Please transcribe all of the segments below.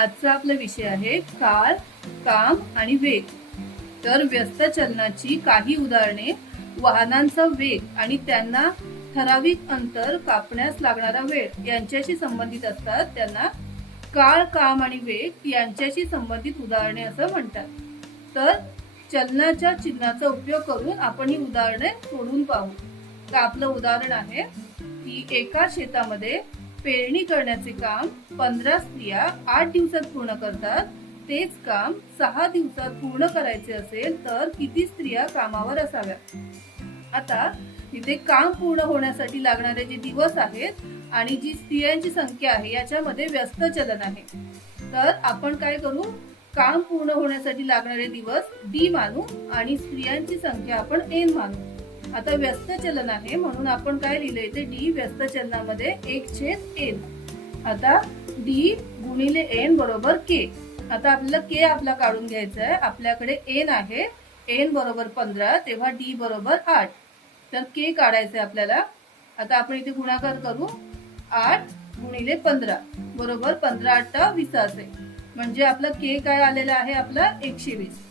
आजचा आपला विषय आहे काळ काम आणि वेग. तर व्यस्त चलनाची काही उदाहरणे वाहनांचा वेग आणि त्यांना ठराविक अंतर कापण्यास लागणारा वेळ यांच्याशी संबंधित असतात. त्यांना काळ काम आणि वेग यांच्याशी संबंधित उदाहरणे असं म्हणतात. तर चलनाच्या चिन्हाचा उपयोग करून आपण ही उदाहरणे सोडून पाहू. तर आपलं उदाहरण आहे की एका शेतामध्ये पेरणी करण्याचे काम पंधरा स्त्रिया आठ दिवसात पूर्ण करतात. तेच काम सहा दिवसात पूर्ण करायचे असेल तर किती स्त्रिया कामावर असाव्या आता इथे काम पूर्ण होण्यासाठी लागणारे जे दिवस आहेत आणि जी स्त्रियांची संख्या आहे याच्यामध्ये व्यस्त चलन आहे. तर आपण काय करू? काम पूर्ण होण्यासाठी लागणारे दिवस डी मानू आणि स्त्रियांची संख्या आपण एन मानू. आता व्यस्त चलन आहे म्हणून आपण काय लिहिलंय ते डी व्यस्त चलनामध्ये एक छेद एन. आता डी गुणिले एन बरोबर के. आता आपल्याला के आपला काढून घ्यायचा आहे. आपल्याकडे एन आहे एन बरोबर पंधरा तेव्हा डी बरोबर आठ. तर के काढायचं आहे आपल्याला. आता आपण इथे गुणाकार करू. आठ गुणिले पंधरा बरोबर पंधरा आठा वीस असेल. म्हणजे आपलं के काय आलेलं आहे आपला एकशे वीस.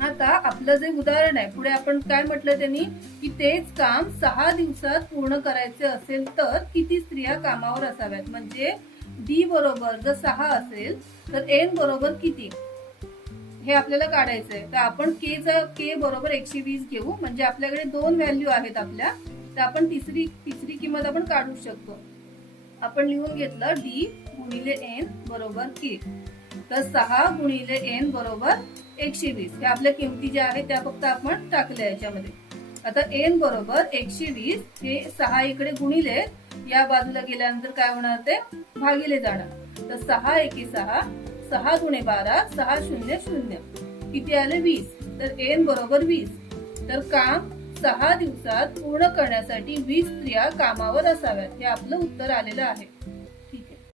आता आपलं जे उदाहरण आहे पुढे आपण काय म्हटलं त्यांनी? की तेच काम सहा दिवसात पूर्ण करायचे असेल तर किती स्त्रिया कामावर असाव्यात? म्हणजे डी बरोबर जर सहा असेल तर एन बरोबर किती? हे आपल्याला काढायचं आहे. तर आपण के चा के बरोबर एकशे वीस घेऊ. म्हणजे आपल्याकडे दोन व्हॅल्यू आहेत आपल्या. तर आपण तिसरी तिसरी किंमत आपण काढू शकतो. आपण लिहून घेतलं डी गुणिले एन बरोबर के तर सहा गुणिले एन बरोबर एकशे वीस. हे आपल्या किमती ज्या आहेत त्या फक्त आपण टाकल्या याच्यामध्ये. आता एन बरोबर एकशे वीस हे सहा इकडे गुणिले या बाजूला गेल्यानंतर काय होणार ते? भागिले जाणार. तर सहा एके सहा सहा गुणे बारा सहा शून्य शून्य. किती आले? वीस. तर एन बरोबर वीस. तर काम सहा दिवसात पूर्ण करण्यासाठी वीस स्त्रिया कामावर असाव्यात. हे आपलं उत्तर आलेलं आहे.